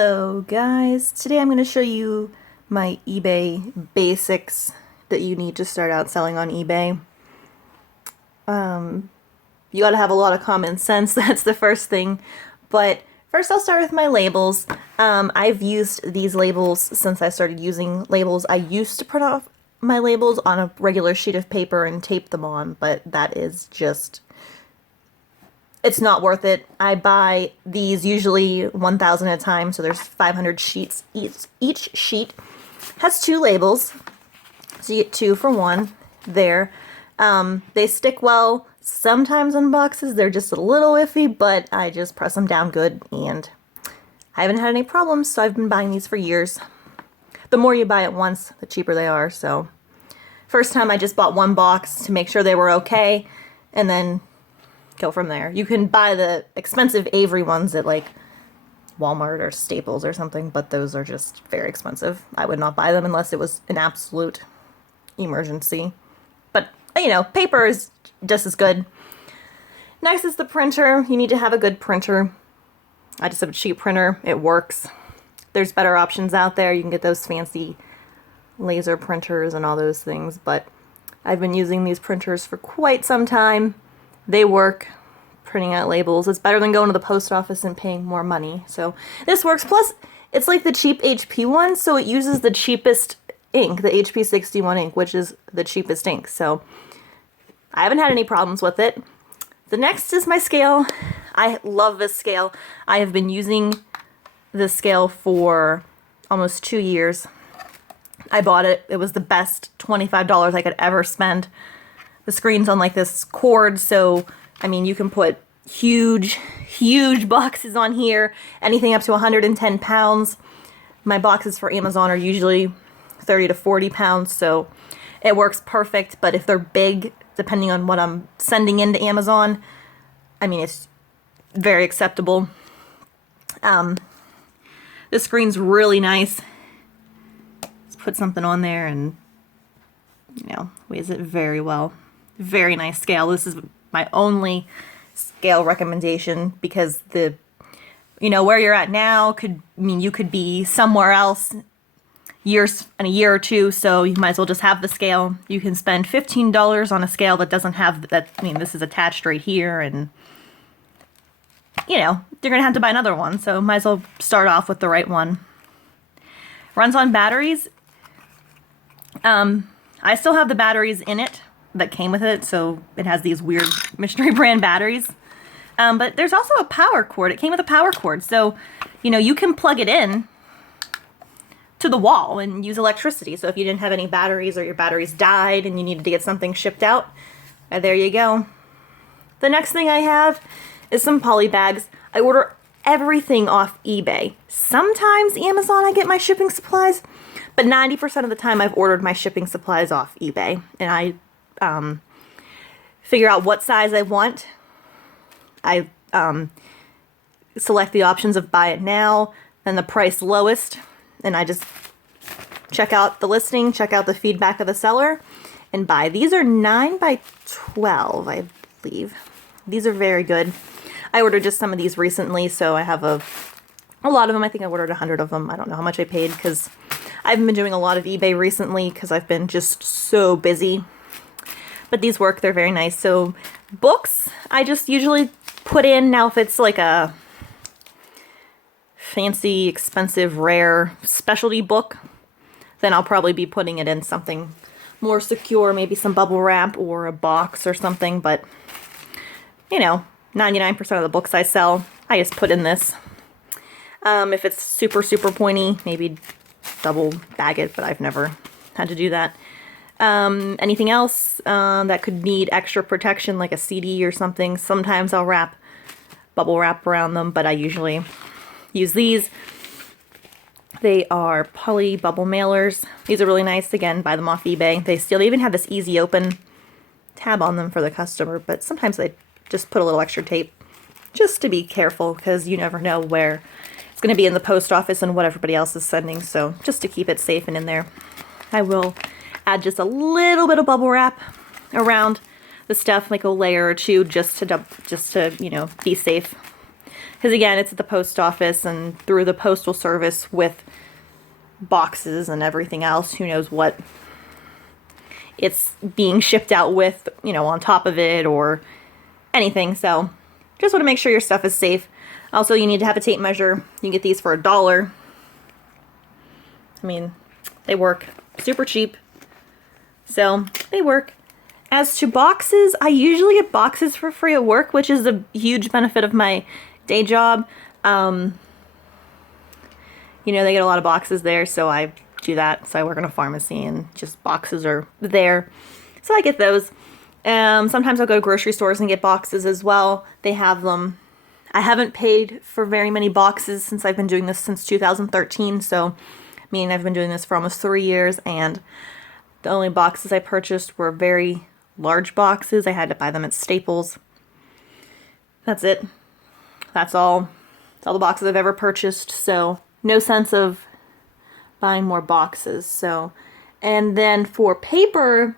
Hello guys, today I'm going to show you my eBay basics that you need to start out selling on eBay. You gotta have a lot of common sense, that's the first thing. But first I'll start with my labels. I've used these labels since I started using labels. I used to print off my labels on a regular sheet of paper and tape them on, but that is just... it's not worth it. I buy these usually 1,000 at a time, so there's 500 sheets. Each sheet has 2 labels, so you get 2 for 1 there. They stick well. Sometimes in boxes they're just a little iffy, but I just press them down good, and I haven't had any problems, so I've been buying these for years. The more you buy at once, the cheaper they are, so... first time I just bought 1 box to make sure they were okay, and then go from there. You can buy the expensive Avery ones at like Walmart or Staples or something, but those are just very expensive. I would not buy them unless it was an absolute emergency. But, you know, paper is just as good. Next is the printer. You need to have a good printer. I just have a cheap printer. It works. There's better options out there. You can get those fancy laser printers and all those things, but I've been using these printers for quite some time. They work. Printing out labels. It's better than going to the post office and paying more money. So this works. Plus, it's like the cheap HP one, so it uses the cheapest ink, the HP 61 ink, which is the cheapest ink. So I haven't had any problems with it. The next is my scale. I love this scale. I have been using this scale for almost 2 years. I bought it. It was the best $25 I could ever spend. The screen's on like this cord, so I mean you can put huge boxes on here, anything up to 110 pounds. My boxes for Amazon are usually 30 to 40 pounds, so it works perfect. But if they're big, depending on what I'm sending into Amazon, I mean it's very acceptable. The screen's really nice. Let's put something on there and, you know, weighs it very well. Very nice scale. This is my only scale recommendation because the, you know, where you're at now could mean you could be somewhere else in a year or two, so you might as well just have the scale. You can spend $15 on a scale that doesn't have that. I mean, this is attached right here, and you know, you're gonna have to buy another one, so might as well start off with the right one. Runs on batteries. I still have the batteries in it that came with it, so it has these weird mystery brand batteries. But there's also a power cord. It came with a power cord, so you know you can plug it in to the wall and use electricity. So if you didn't have any batteries or your batteries died and you needed to get something shipped out, there you go. The next thing I have is some poly bags. I order everything off eBay. Sometimes Amazon I get my shipping supplies, but 90% of the time I've ordered my shipping supplies off eBay, and I figure out what size I want. I select the options of buy it now, then the price lowest, and I just check out the listing, check out the feedback of the seller, and buy. These are 9 by 12, I believe. These are very good. I ordered just some of these recently, so I have a lot of them. I think I ordered 100 of them. I don't know how much I paid because I haven't been doing a lot of eBay recently because I've been just so busy. But these work, they're very nice. So books, I just usually put in, now if it's like a fancy, expensive, rare specialty book, then I'll probably be putting it in something more secure, maybe some bubble wrap or a box or something. But, you know, 99% of the books I sell, I just put in this. If it's super pointy, maybe double bag it, but I've never had to do that. Anything else that could need extra protection, like a CD or something, sometimes I'll wrap bubble wrap around them, but I usually use these. They are poly bubble mailers. These are really nice. Again, buy them off eBay. They even have this easy open tab on them for the customer, but sometimes I just put a little extra tape just to be careful because you never know where it's going to be in the post office and what everybody else is sending, so just to keep it safe and in there. I will add just a little bit of bubble wrap around the stuff, like a layer or two, just to you know, be safe. Because again, it's at the post office and through the postal service with boxes and everything else. Who knows what it's being shipped out with, you know, on top of it or anything. So just want to make sure your stuff is safe. Also, you need to have a tape measure. You can get these for $1. I mean, they work. Super cheap. So they work. As to boxes, I usually get boxes for free at work, which is a huge benefit of my day job. You know, they get a lot of boxes there, so I do that. So I work in a pharmacy and just boxes are there. So I get those. Sometimes I'll go to grocery stores and get boxes as well. They have them. I haven't paid for very many boxes since I've been doing this since 2013. So, I mean, I've been doing this for almost 3 years, and the only boxes I purchased were very large boxes. I had to buy them at Staples. That's it. That's all. That's all the boxes I've ever purchased. So, no sense of buying more boxes. So, and then for paper,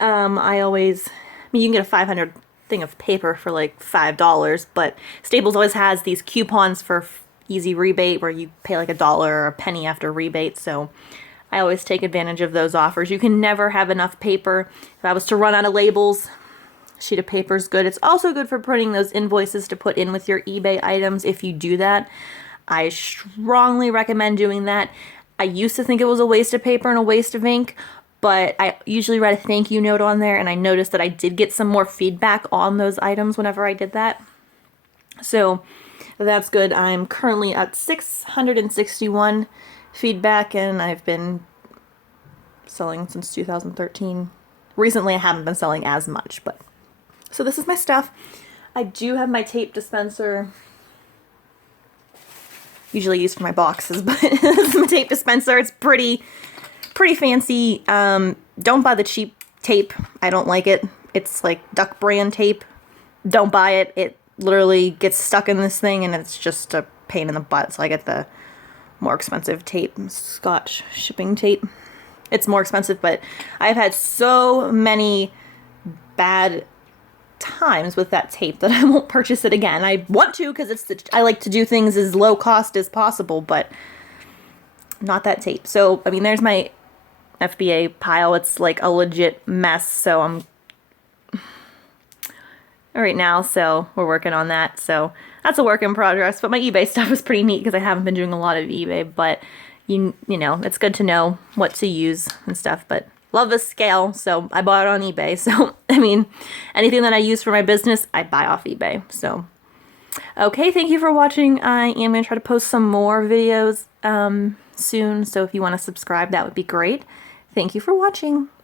I mean, you can get a 500 thing of paper for like $5, but Staples always has these coupons for easy rebate where you pay like $1 or a penny after rebate. So I always take advantage of those offers. You can never have enough paper. If I was to run out of labels, a sheet of paper is good. It's also good for printing those invoices to put in with your eBay items if you do that. I strongly recommend doing that. I used to think it was a waste of paper and a waste of ink, but I usually write a thank you note on there, and I noticed that I did get some more feedback on those items whenever I did that. So that's good. I'm currently at 661 feedback, and I've been selling since 2013. Recently, I haven't been selling as much, but... So this is my stuff. I do have my tape dispenser, usually used for my boxes, but this is my tape dispenser. It's pretty fancy. Don't buy the cheap tape. I don't like it. It's like Duck brand tape. Don't buy it. It literally gets stuck in this thing and it's just a pain in the butt. So I get the more expensive tape, Scotch shipping tape. It's more expensive, but I've had so many bad times with that tape that I won't purchase it again. I want to because I like to do things as low cost as possible, but not that tape. So, I mean, there's my FBA pile. It's like a legit mess, so I'm right now, so we're working on that. So that's a work in progress, but my eBay stuff is pretty neat because I haven't been doing a lot of eBay, but you know, it's good to know what to use and stuff, but love this scale, so I bought it on eBay. So, I mean, anything that I use for my business, I buy off eBay. So, okay, thank you for watching. I am going to try to post some more videos soon, so if you want to subscribe, that would be great. Thank you for watching.